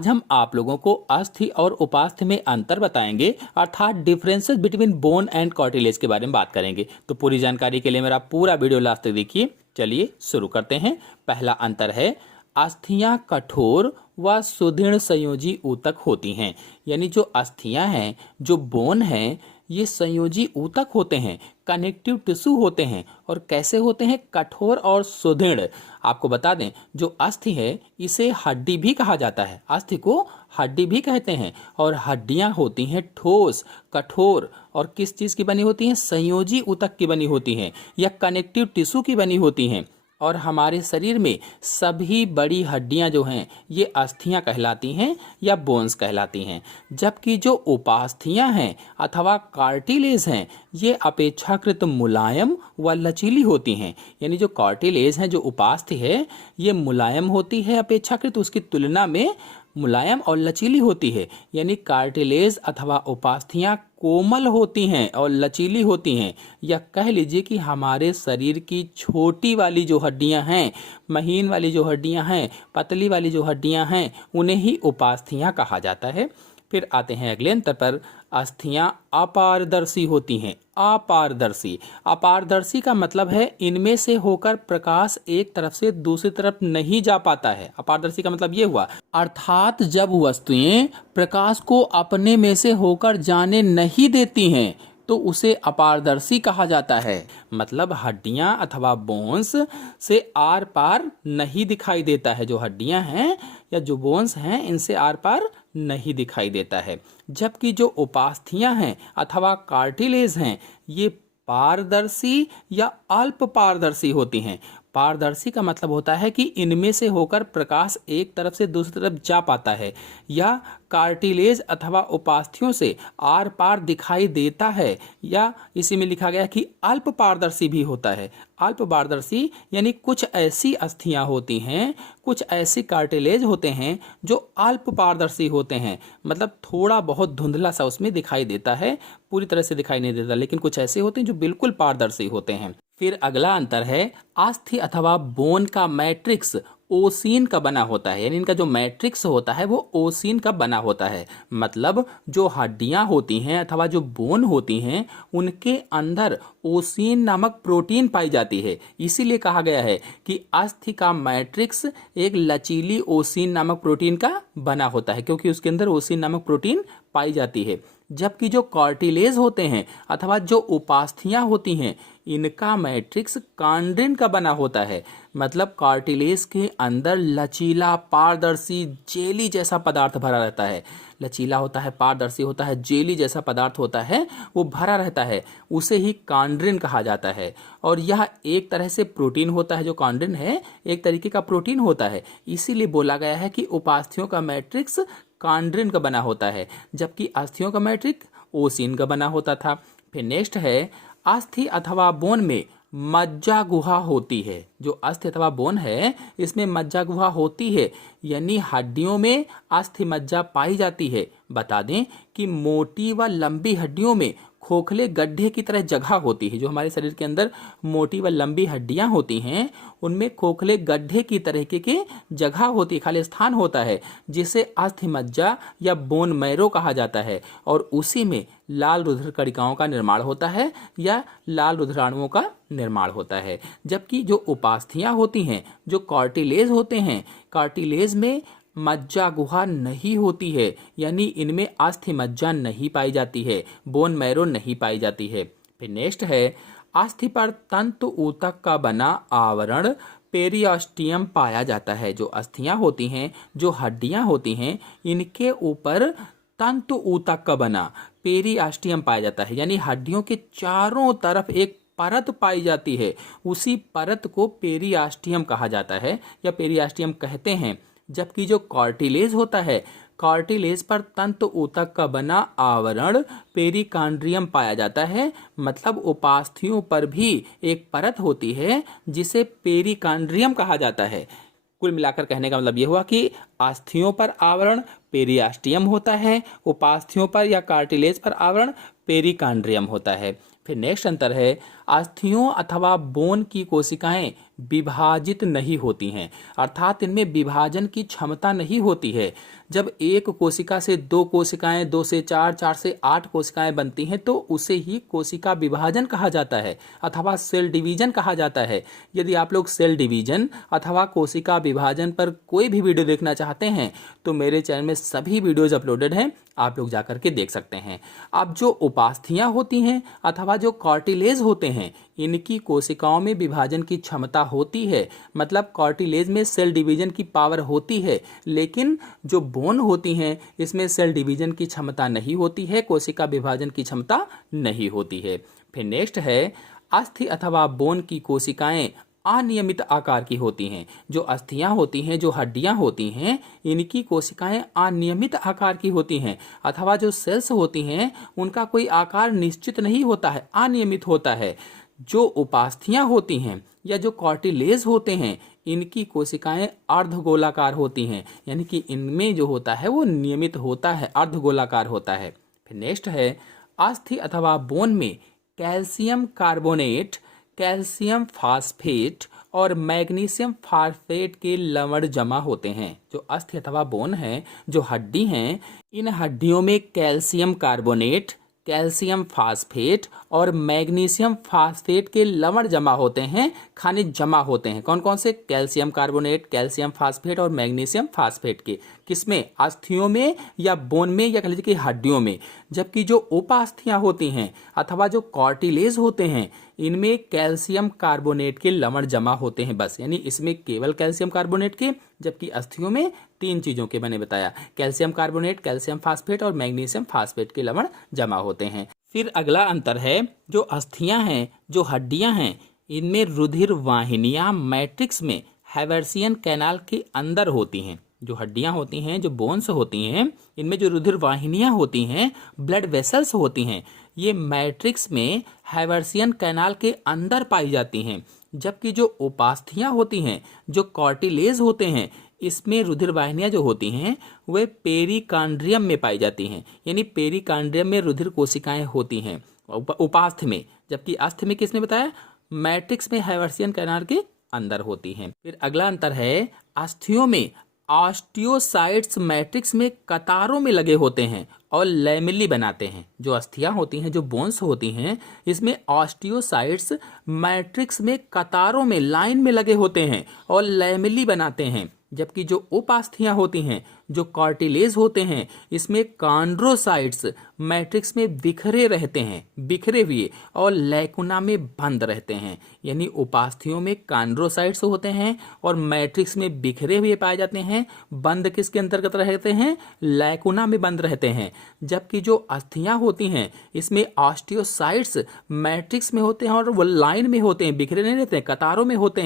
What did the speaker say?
आज हम आप लोगों को अस्थि और उपास्थि में अंतर बताएंगे, अर्थात differences between bone and cartilage के बारे में बात करेंगे। तो पूरी जानकारी के लिए मेरा पूरा वीडियो लास्ट तक देखिए। चलिए शुरू करते हैं। पहला अंतर है, अस्थियां कठोर व सुदृढ़ संयोजी ऊतक होती हैं। यानी जो अस्थियां हैं, जो बोन हैं, ये संयोजी ऊतक होते हैं, कनेक्टिव टिश्यू होते हैं। और कैसे होते हैं? कठोर और सुदृढ़। आपको बता दें, जो अस्थि है इसे हड्डी भी कहा जाता है, अस्थि को हड्डी भी कहते हैं। और हड्डियां होती हैं ठोस, कठोर और किस चीज की बनी होती हैं? संयोजी ऊतक की बनी होती हैं या कनेक्टिव टिश्यू की बनी होती हैं। और हमारे शरीर में सभी बड़ी हड्डियां जो हैं ये अस्थियां कहलाती हैं या बोन्स कहलाती हैं। जबकि जो उपास्थियां हैं अथवा कार्टिलेज हैं ये अपेक्षाकृत मुलायम व लचीली होती हैं। यानी जो कार्टिलेज हैं, जो उपास्थि है, ये मुलायम होती है अपेक्षाकृत, उसकी तुलना में मुलायम और लचीली होती है। यानी कार्टिलेज अथवा उपास्थियां कोमल होती हैं और लचीली होती हैं। या कह लीजिए कि हमारे शरीर की छोटी वाली जो हड्डियां हैं, महीन वाली जो हड्डियां हैं, पतली वाली जो हड्डियां हैं, उन्हें ही उपास्थियां कहा जाता है। फिर आते हैं अगले अंतर पर। अस्थियां अपारदर्शी होती हैं। अपारदर्शी, अपारदर्शी का मतलब है इनमें से होकर प्रकाश एक तरफ से दूसरी तरफ नहीं जा पाता है। अपारदर्शी का मतलब ये हुआ, अर्थात जब वस्तुएं प्रकाश को अपने में से होकर जाने नहीं देती हैं तो उसे अपारदर्शी कहा जाता है। मतलब हड्डियां अथवा बोन्स से आर पार नहीं दिखाई देता है। जो हड्डियां हैं या जो बोन्स हैं इनसे आर पार नहीं दिखाई देता है। जबकि जो उपास्थियां हैं अथवा कार्टिलेज हैं ये पारदर्शी या अल्प पारदर्शी होती हैं। पारदर्शी का मतलब होता है कि इनमें से होकर प्रकाश एक तरफ से दूसरी तरफ जा पाता है। या कार्टिलेज अथवा उपास्थियों से आर पार दिखाई देता है। या इसी में लिखा गया कि अल्प पारदर्शी भी होता है। अल्प पारदर्शी यानी कुछ ऐसी अस्थियां होती हैं, कुछ ऐसी कार्टिलेज होते हैं जो अल्प पारदर्शी होते हैं। मतलब थोड़ा बहुत धुंधला सा उसमें दिखाई देता है, पूरी तरह से दिखाई नहीं देता, लेकिन कुछ ऐसे होते हैं जो बिल्कुल पारदर्शी होते हैं। फिर अगला अंतर है, अस्थि अथवा बोन का मैट्रिक्स ओसीन का बना होता है। यानी इनका जो मैट्रिक्स होता है वो ओसीन का बना होता है। मतलब जो हड्डियां होती हैं अथवा जो बोन होती हैं उनके अंदर ओसीन नामक प्रोटीन पाई जाती है। इसीलिए कहा गया है कि अस्थि का मैट्रिक्स एक लचीली ओसीन नामक प्रोटीन का बना होता है, क्योंकि उसके अंदर ओसीन नामक प्रोटीन पाई जाती है। जबकि जो कार्टिलेज होते हैं अथवा जो उपास्थियां होती हैं इनका मैट्रिक्स कांड्रिन का बना होता है। मतलब कार्टिलेज के अंदर लचीला, पारदर्शी, जेली जैसा पदार्थ भरा रहता है। लचीला होता है, पारदर्शी होता है, जेली जैसा पदार्थ होता है, वो भरा रहता है, उसे ही कांड्रिन कहा जाता है। और यह एक तरह से प्रोटीन होता है। जो कांड्रिन है एक तरीके का प्रोटीन होता है। इसीलिए बोला गया है कि उपास्थियों का मैट्रिक्स कांड्रिन का बना होता है, जबकि अस्थियों का मैट्रिक्स ओसीन का बना होता था। फिर नेक्स्ट है, अस्थि अथवा बोन में मज्जा गुहा होती है। जो अस्थि अथवा बोन है इसमें मज्जा गुहा होती है, यानी हड्डियों में अस्थि मज्जा पाई जाती है। बता दें कि मोटी व लंबी हड्डियों में खोखले गड्ढे की तरह जगह होती है। जो हमारे शरीर के अंदर मोटी व लंबी हड्डियां होती हैं उनमें खोखले गड्ढे की तरह के जगह होती है, खाली स्थान होता है, जिसे अस्थि मज्जा या बोन मैरो कहा जाता है। और उसी में लाल रुधिर कणिकाओं का निर्माण होता है या लाल रुधिराणुओं का निर्माण होता है। जबकि जो उपास्थियां होती हैं, जो कार्टिलेज होते हैं, कार्टिलेज में मज्जा गुहा नहीं होती है, यानी इनमें अस्थि मज्जा नहीं पाई जाती है, बोन मैरो नहीं पाई जाती है। फिर नेक्स्ट है, अस्थि पर तंतु ऊतक का बना आवरण पेरिओस्टियम पाया जाता है। जो अस्थियां होती हैं, जो हड्डियां होती हैं, इनके ऊपर तंतु ऊतक का बना पेरिओस्टियम पाया जाता है। यानी हड्डियों के चारों तरफ एक परत पाई जाती है, उसी परत को पेरिओस्टियम कहा जाता है या पेरिओस्टियम कहते हैं। जबकि जो कार्टिलेज होता है, कार्टिलेज पर तंतु ऊतक का बना आवरण पेरिकांड्रियम पाया जाता है। मतलब उपास्थियों पर भी एक परत होती है जिसे पेरिकांड्रियम कहा जाता है। कुल मिलाकर कहने का मतलब यह हुआ कि अस्थियों पर आवरण पेरिओस्टियम होता है, उपास्थियों पर या कार्टिलेज पर आवरण पेरिकांड्रियम होता है। फिर नेक्स्ट अंतर है, अस्थियों अथवा बोन की कोशिकाएं विभाजित नहीं होती हैं, अर्थात इनमें विभाजन की क्षमता नहीं होती है। जब एक कोशिका से दो कोशिकाएं, दो से चार, चार से 8 कोशिकाएं बनती हैं तो उसे ही कोशिका विभाजन कहा जाता है अथवा सेल डिवीजन कहा जाता है। यदि आप लोग सेल डिवीजन अथवा कोशिका विभाजन पर कोई भी वीडियो देखना चाहते हैं तो मेरे चैनल में सभी वीडियोज अपलोडेड हैं, आप लोग जाकर के देख सकते हैं। अब जो उपास्थियां होती हैं अथवा जो कार्टिलेज होते हैं, इनकी कोशिकाओं में विभाजन की क्षमता होती है, मतलब कार्टिलेज में सेल डिवीजन की पावर होती है, लेकिन जो बोन होती हैं इसमें सेल डिवीजन की क्षमता नहीं होती है, कोशिका विभाजन की क्षमता नहीं होती है। फिर नेक्स्ट है, अस्थि अथवा बोन की कोशिकाएं अनियमित आकार की होती हैं। जो अस्थियां होती हैं, जो हड्डियां होती हैं, इनकी कोशिकाएं अनियमित आकार की होती हैं अथवा जो सेल्स होती हैं उनका कोई आकार निश्चित नहीं होता है, अनियमित होता है। जो उपास्थियां होती हैं या जो कार्टिलेज होते हैं, इनकी कोशिकाएं अर्धगोलाकार होती हैं, यानी कि इनमें जो होता है वो नियमित होता है, अर्धगोलाकार होता है। फिर नेक्स्ट है, अस्थि अथवा बोन में कैल्शियम कार्बोनेट, कैल्शियम फास्फेट और मैग्नीशियम फास्फेट के लवण जमा होते हैं। जो अस्थि अथवा बोन है, जो हड्डी हैं, इन हड्डियों में कैल्शियम कार्बोनेट, कैल्शियम फास्फेट और मैग्नीशियम फास्फेट के लवण जमा होते हैं, खनिज जमा होते हैं। कौन कौन से? कैल्शियम कार्बोनेट, कैल्शियम फास्फेट और मैग्नीशियम फास्फेट के। किसमें? अस्थियों में या बोन में या कह लीजिए कि हड्डियों में। जबकि जो उपास्थियां होती हैं अथवा जो कार्टिलेज होते हैं, इनमें कैल्शियम कार्बोनेट के लवण जमा होते हैं बस, यानी इसमें केवल कैल्शियम कार्बोनेट के, जबकि अस्थियों में 3 चीजों के मैंने बताया, कैल्शियम कार्बोनेट, कैल्शियम फास्फेट और मैग्नीशियम फास्फेट के लवण जमा होते हैं। फिर अगला अंतर है, जो अस्थियां हैं, जो हड्डियां हैं, इनमें रुधिर वाहिनियां मैट्रिक्स में हैवर्सियन कैनाल के अंदर होती हैं। जो हड्डियां होती हैं, जो बोन्स होती हैं, इनमें जो रुधिर वाहिनियां होती हैं, ब्लड वेसल्स होती हैं, ये मैट्रिक्स में हैवर्सियन कैनाल के अंदर पाई जाती हैं। जबकि जो उपास्थियां होती हैं, जो कार्टिलेज होते हैं, इसमें रुधिर वाहिनियां जो होती हैं वे पेरिकांड्रियम में पाई जाती हैं, यानी पेरिकांड्रियम में रुधिर कोशिकाएं होती हैं उपास्थ में। जबकि अस्थ में किसने बताया? मैट्रिक्स में हैवर्सियन कैनाल के अंदर होती हैं। फिर अगला अंतर है, अस्थियों में ऑस्टियोसाइट्स मैट्रिक्स में कतारों में लगे होते हैं और लैमेली बनाते हैं। जो अस्थियां होती हैं, जो बोन्स होती हैं, इसमें ऑस्टियोसाइट्स मैट्रिक्स में कतारों में, लाइन में लगे होते हैं और लैमेली बनाते हैं। जबकि जो उपास्थियां होती हैं, जो कार्टिलेज होते हैं, इसमें कॉन्ड्रोसाइट्स मैट्रिक्स में बिखरे रहते हैं, बिखरे हुए, और लैकुना में बंद रहते हैं। यानी उपास्थियों में कॉन्ड्रोसाइट्स होते हैं और मैट्रिक्स में बिखरे हुए पाए जाते हैं, बंद किसके अंतर्गत रहते हैं? लैकुना में बंद रहते हैं। जबकि जो अस्थियां होती हैं, इसमें ऑस्टियोसाइट्स मैट्रिक्स में होते हैं और वो लाइन में होते हैं, बिखरे नहीं रहते हैं, कतारों में होते हैं।